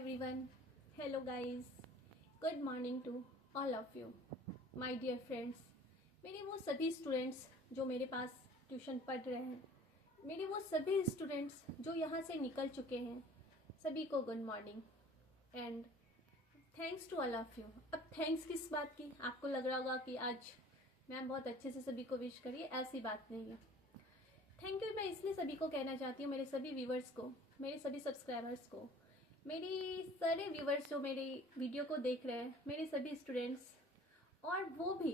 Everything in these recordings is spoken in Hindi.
everyone. Hello guys. Good morning to all of you. My dear friends. मेरे वो सभी स्टूडेंट्स जो मेरे पास ट्यूशन पढ़ रहे हैं, मेरे वो सभी स्टूडेंट्स जो यहाँ से निकल चुके हैं, सभी को good morning and thanks to all of you. अब थैंक्स किस बात की? आपको लग रहा होगा कि आज मैम बहुत अच्छे से सभी को विश करिए, ऐसी बात नहीं है। थैंक यू मैं इसलिए सभी को कहना चाहती हूँ, मेरे सभी व्यूवर्स को, मेरे सभी सब्सक्राइबर्स को, मेरी सारे व्यूवर्स जो मेरी वीडियो को देख रहे हैं, मेरे सभी स्टूडेंट्स, और वो भी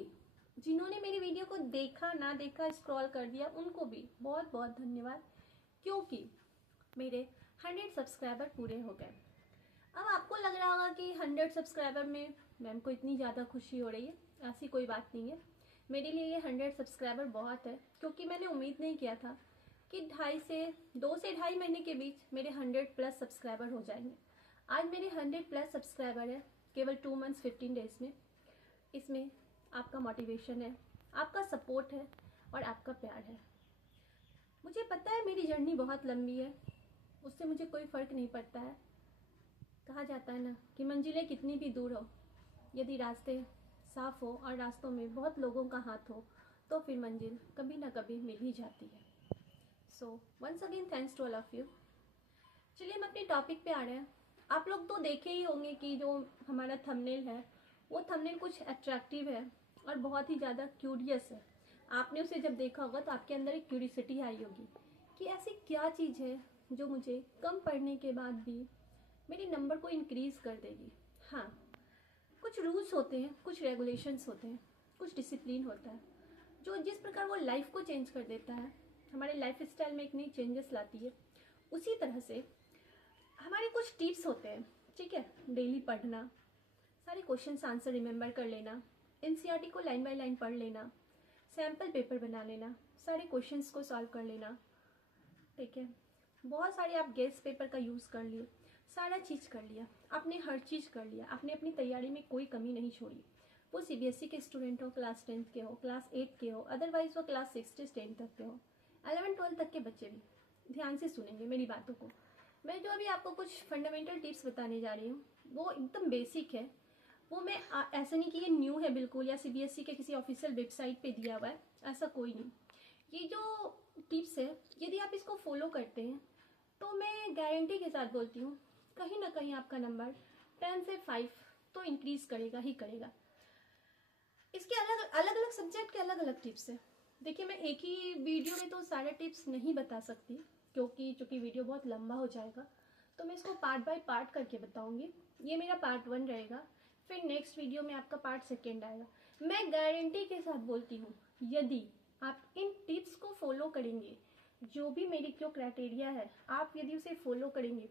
जिन्होंने मेरी वीडियो को देखा ना देखा स्क्रॉल कर दिया, उनको भी बहुत बहुत धन्यवाद, क्योंकि मेरे 100 सब्सक्राइबर पूरे हो गए। अब आपको लग रहा होगा कि 100 सब्सक्राइबर में मैम को इतनी ज़्यादा खुशी हो रही है। ऐसी कोई बात नहीं है, मेरे लिए ये 100 सब्सक्राइबर बहुत है, क्योंकि मैंने उम्मीद नहीं किया था कि 2 से ढाई महीने के बीच मेरे 100+ सब्सक्राइबर हो जाएंगे। आज मेरे 100+ सब्सक्राइबर है केवल 2 मंथ्स 15 डेज में। इसमें आपका मोटिवेशन है, आपका सपोर्ट है और आपका प्यार है। मुझे पता है मेरी जर्नी बहुत लंबी है, उससे मुझे कोई फ़र्क नहीं पड़ता है। कहा जाता है ना कि मंजिलें कितनी भी दूर हो, यदि रास्ते साफ हो और रास्तों में बहुत लोगों का हाथ हो, तो फिर मंजिल कभी ना कभी मिल ही जाती है। So once again thanks to all of you. चलिए हम अपने टॉपिक पे आ रहे हैं। आप लोग तो देखे ही होंगे कि जो हमारा थंबनेल है, वो थंबनेल कुछ अट्रैक्टिव है और बहुत ही ज़्यादा क्यूरियस है। आपने उसे जब देखा होगा तो आपके अंदर एक क्यूरियोसिटी आई होगी कि ऐसी क्या चीज़ है जो मुझे कम पढ़ने के बाद भी मेरे नंबर को इंक्रीज़ कर देगी। हाँ, कुछ रूल्स होते हैं, कुछ रेगुलेशंस होते हैं, कुछ डिसिप्लिन होता है, जो जिस प्रकार वो लाइफ को चेंज कर देता है, हमारे लाइफ स्टाइल में एक नई चेंजेस लाती है, उसी तरह से हमारे कुछ टिप्स होते हैं। ठीक है, डेली पढ़ना, सारे क्वेश्चंस आंसर रिमेंबर कर लेना, एनसीईआरटी को लाइन बाय लाइन पढ़ लेना, सैम्पल पेपर बना लेना, सारे क्वेश्चंस को सॉल्व कर लेना। ठीक है, बहुत सारे आप गेस्ट पेपर का यूज़ कर लिए, सारा चीज़ कर लिया, आपने हर चीज़ कर लिया, आपने अपनी तैयारी में कोई कमी नहीं छोड़ी। वो सीबीएसई के स्टूडेंट हो, क्लास 10th के हो, क्लास 8 के हो, अदरवाइज वो क्लास 6 से 10 तक के हो, 11-12 तक के बच्चे भी ध्यान से सुनेंगे मेरी बातों को। मैं जो अभी आपको कुछ फंडामेंटल टिप्स बताने जा रही हूँ, वो एकदम बेसिक है। वो मैं ऐसा नहीं कि ये न्यू है बिल्कुल, या सीबीएसई के किसी ऑफिशियल वेबसाइट पे दिया हुआ है, ऐसा कोई नहीं। ये जो टिप्स है, यदि आप इसको फॉलो करते हैं तो मैं गारंटी के साथ बोलती हूँ, कहीं ना कहीं आपका नंबर 10 से 5 तो इंक्रीज करेगा ही करेगा। इसके अलग अलग सब्जेक्ट के अलग अलग टिप्स है। देखिए, मैं एक ही वीडियो में तो सारे टिप्स नहीं बता सकती, क्योंकि चूंकि वीडियो बहुत लंबा हो जाएगा, तो मैं इसको पार्ट बाय पार्ट करके बताऊंगी। ये मेरा पार्ट 1 रहेगा, फिर नेक्स्ट वीडियो में आपका पार्ट 2 आएगा। मैं गारंटी के साथ बोलती हूँ, यदि आप इन टिप्स को फॉलो करेंगे, जो भी मेरी क्यों क्राइटेरिया है, आप यदि उसे फॉलो करेंगे,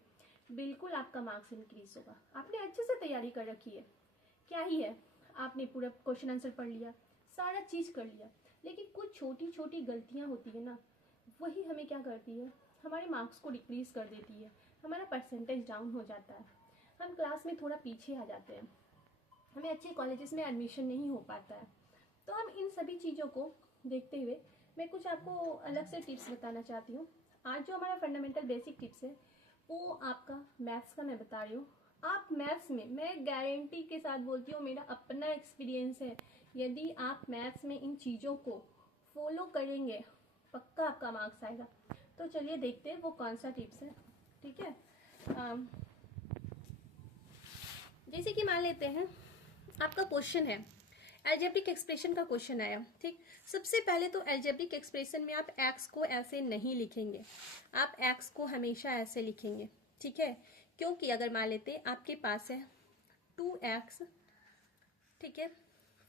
बिल्कुल आपका मार्क्स इंक्रीज होगा। आपने अच्छे से तैयारी कर रखी है, क्या ही है, आपने पूरा क्वेश्चन आंसर पढ़ लिया, सारा चीज़ कर लिया, लेकिन कुछ छोटी छोटी गलतियाँ होती है ना, वही हमें क्या करती है, हमारे मार्क्स को डिक्रीज कर देती है, हमारा परसेंटेज डाउन हो जाता है, हम क्लास में थोड़ा पीछे आ जाते हैं, हमें अच्छे कॉलेजेस में एडमिशन नहीं हो पाता है। तो हम इन सभी चीज़ों को देखते हुए मैं कुछ आपको अलग से टिप्स बताना चाहती हूँ। आज जो हमारा फंडामेंटल बेसिक टिप्स है, वो आपका मैथ्स का मैं बता रही हूँ। आप मैथ्स में, मैं गारंटी के साथ बोलती हूँ, मेरा अपना एक्सपीरियंस है, यदि आप मैथ्स में इन चीज़ों को फॉलो करेंगे, पक्का आपका मार्क्स आएगा। तो चलिए देखते हैं वो कौन सा टिप्स है। ठीक है, जैसे कि मान लेते हैं आपका क्वेश्चन है, अलजेब्रिक एक्सप्रेशन का क्वेश्चन आया। ठीक, सबसे पहले तो अलजेब्रिक एक्सप्रेशन में आप एक्स को ऐसे नहीं लिखेंगे, आप एक्स को हमेशा ऐसे लिखेंगे। ठीक है, क्योंकि अगर मान लेते आपके पास है 2x, ठीक है,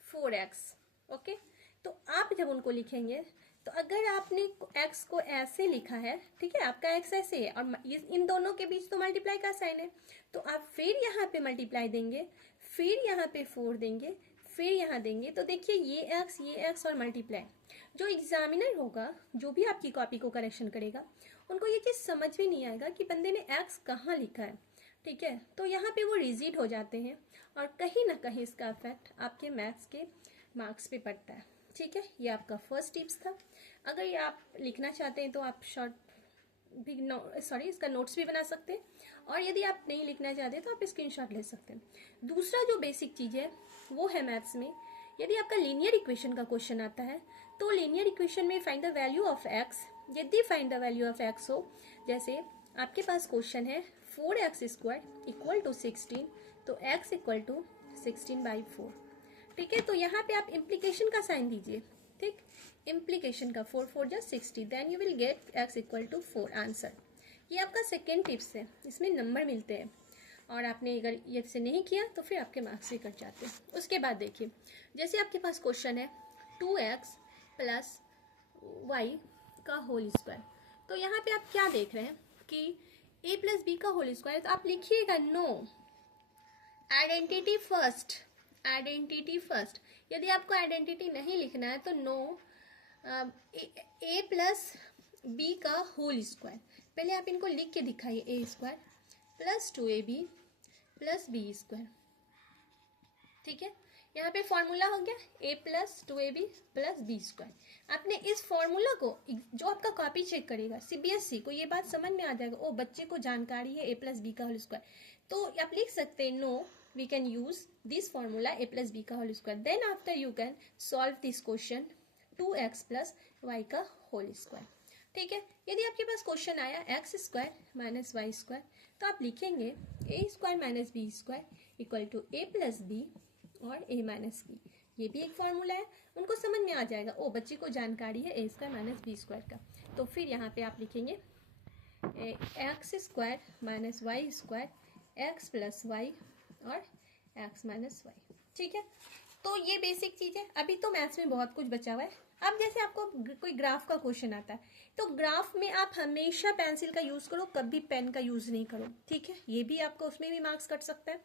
4x, ओके, तो आप जब उनको लिखेंगे, तो अगर आपने x को ऐसे लिखा है, ठीक है, आपका x ऐसे है और इन दोनों के बीच तो मल्टीप्लाई का साइन है, तो आप फिर यहाँ पे मल्टीप्लाई देंगे, फिर यहाँ पे 4 देंगे, फिर यहाँ देंगे, तो देखिए ये x और मल्टीप्लाई। जो एग्जामिनर होगा, जो भी आपकी कॉपी को करेक्शन करेगा, उनको ये चीज़ समझ में नहीं आएगा कि बंदे ने x कहाँ लिखा है। ठीक है, तो यहाँ पे वो रिजिड हो जाते हैं और कहीं ना कहीं इसका इफेक्ट आपके मैथ्स के मार्क्स पे पड़ता है। ठीक है, ये आपका फर्स्ट टिप्स था। अगर ये आप लिखना चाहते हैं तो आप शॉर्ट भी इसका नोट्स भी बना सकते हैं, और यदि आप नहीं लिखना चाहते तो आप स्क्रीनशॉट ले सकते हैं। दूसरा जो बेसिक चीज़ है वो है मैथ्स में, यदि आपका लीनियर इक्वेशन का क्वेश्चन आता है तो लीनियर इक्वेशन में find the value of X, यदि find the value of X हो, जैसे आपके पास क्वेश्चन है 4x² इक्वल टू 16, तो x इक्वल टू 16/4। ठीक है, तो यहाँ पे आप इम्प्लीकेशन का साइन दीजिए। ठीक, इम्प्लीकेशन का 4 4 जा 60, then you will get x equal to 4 answer. ये आपका सेकेंड टिप्स है, इसमें नंबर मिलते हैं और आपने अगर ये से नहीं किया तो फिर आपके मार्क्स भी कट जाते हैं। उसके बाद देखिए, जैसे आपके पास क्वेश्चन है 2x प्लस वाई का होल स्क्वायर, तो यहाँ पे आप क्या देख रहे हैं कि a प्लस बी का होल स्क्वायर, तो आप लिखिएगा no, identity first, identity first. यदि आपको आइडेंटिटी नहीं लिखना है तो नो a प्लस बी का होल स्क्वायर, पहले आप इनको लिख के दिखाइए, A square plus 2ab plus B square. ठीक है, यहाँ पे फॉर्मूला हो गया a plus 2ab plus B square. आपने इस फॉर्मूला को, जो आपका कॉपी चेक करेगा सीबीएसई को, ये बात समझ में आ जाएगा, ओ बच्चे को जानकारी है a प्लस बी का होल स्क्वायर, तो आप लिख सकते हैं no we can use this formula a plus B का whole square, then after you can solve this question 2x plus Y का होल स्क्वायर। ठीक है, यदि आपके पास क्वेश्चन आया x² माइनस वाई स्क्वायर, तो आप लिखेंगे a² minus B square equal to a plus B और a माइनस बी। ये भी एक फॉर्मूला है, उनको समझ में आ जाएगा, ओ बच्चे को जानकारी है a² माइनस बी स्क्वायर का। तो फिर यहाँ पे आप लिखेंगे x² minus Y square x plus Y और x माइनस वाई। ठीक है, तो ये बेसिक चीज़ है। अभी तो मैथ्स में बहुत कुछ बचा हुआ है। अब जैसे आपको कोई ग्राफ का क्वेश्चन आता है तो ग्राफ में आप हमेशा पेंसिल का यूज़ करो, कभी पेन का यूज़ नहीं करो। ठीक है, ये भी आपको उसमें भी मार्क्स कट सकता है।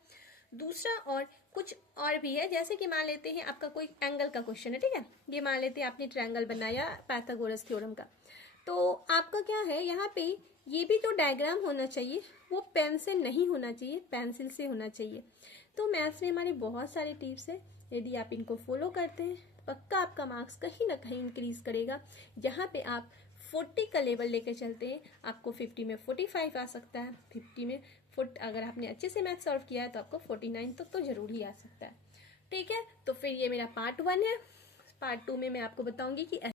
दूसरा और कुछ और भी है, जैसे कि मान लेते हैं आपका कोई एंगल का क्वेश्चन है। ठीक है, ये मान लेते हैं आपने ट्रायंगल बनाया पाइथागोरस थ्योरम का, तो आपका क्या है यहाँ पे, ये भी तो डायग्राम होना चाहिए, वो पेन से नहीं होना चाहिए, पेंसिल से होना चाहिए। तो मैथ्स में हमारे बहुत सारे टिप्स है, यदि आप इनको फॉलो करते हैं पक्का आपका मार्क्स कहीं ना कहीं इंक्रीज करेगा। जहाँ पे आप 40 का लेवल लेकर चलते हैं, आपको 50 में 45 आ सकता है, 50 में अगर आपने अच्छे से मैथ सॉल्व किया है तो आपको 49 तक तो जरूर ही आ सकता है। ठीक है, तो फिर ये मेरा पार्ट 1 है। पार्ट 2 में मैं आपको बताऊंगी कि